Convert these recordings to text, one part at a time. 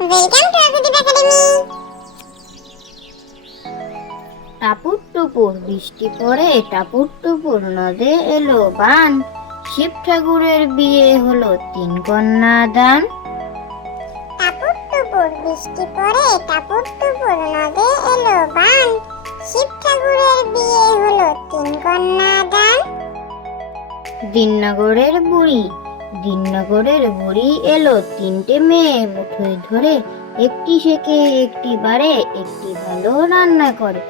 Welcome to আকুটিভ academy টাপুর টুপুর বৃষ্টি পড়ে টাপুর টুপুর নদে এলো বান। শিব ঠাকুরের বিয়ে হলো তিন কন্যা দান। টাপুর টুপুর বৃষ্টি পড়ে টাপুর টুপুর নদে এলো বান। শিব ঠাকুরের বিয়ে হলো তিন কন্যা দান। দিননগরের বুড়ি দিননগরের বুড়ি এলো তিনটে মেয়ে মুঠোয় ধরে। একটি শেখে, একটি বারে একটি ভালো রান্না করে।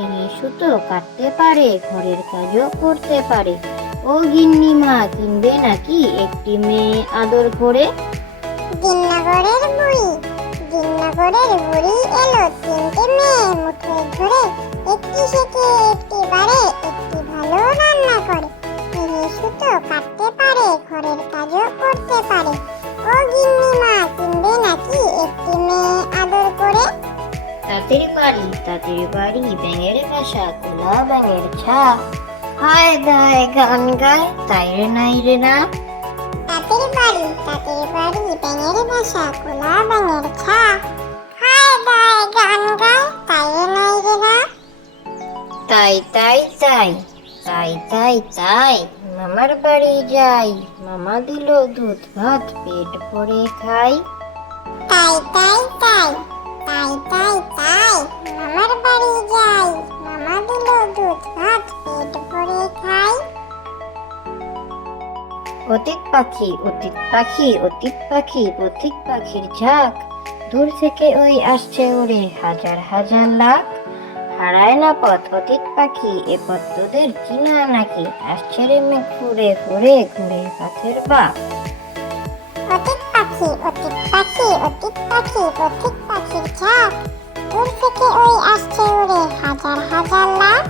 এই সুতো কাটতে পারে, ঘরের কাজও করতে পারে। ও গিন্নি মা কিনবে নাকি একটি মেয়ে আদর করে? দিননগরের বুড়ি দিননগরের বুড়ি এলো তিনটে মেয়ে মুঠোয় ধরে। একটি শেখে কাজও করতে পারে। ও গিন্নি মা কিনবে নাকি একটি মেয়ে আদর করে? তাঁতের বাড়ি তাঁতের বাড়ি ব্যাঙের বাসা কোলা ব্যাঙের ছা হায় দায় গান গায় তাই রে নাই রে না? তাঁতের বাড়ি তাঁতের বাড়ি ব্যাঙের বাসা কোলা ব্যাঙের ছা হায় গান গায় তাই রে নাই রে না? তাই তাই তাই। তাই তাই তাই। মামার বাড়ি যাই। মামা দিল দুধ ভাত পেট ভরে খাই। তাই তাই তাই তাই তাই তাই। মামার বাড়ি যাই। মামা দিল দুধ ভাত পেট ভরে খাই। অতীত পাখি অতীত পাখি অতীত পাখি অতীত পাখির ঝাঁক। দূর থেকে ওই আসছে ওরে হাজার হাজার লাখ। হারায় না পথ অতীত পাখি, এ পথ তোদের চিনা নাকি? আসছে রে মেঘ ফুরে ফুরে ঘুরে পথের বাপ অতীত পাখি অতীত পাখি অতীত পাখি, পথিক পাখির ঝাঁক দূর থেকে ওই আসছে ওরে হাজার হাজার লাখ।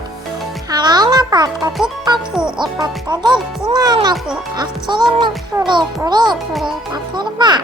হারায় না পথ অতীত পাখি, এ পথ তোদের চিনা নাকি? আসছে রে মেঘ ফুরে ফুরে ঘুরে পথের বাপ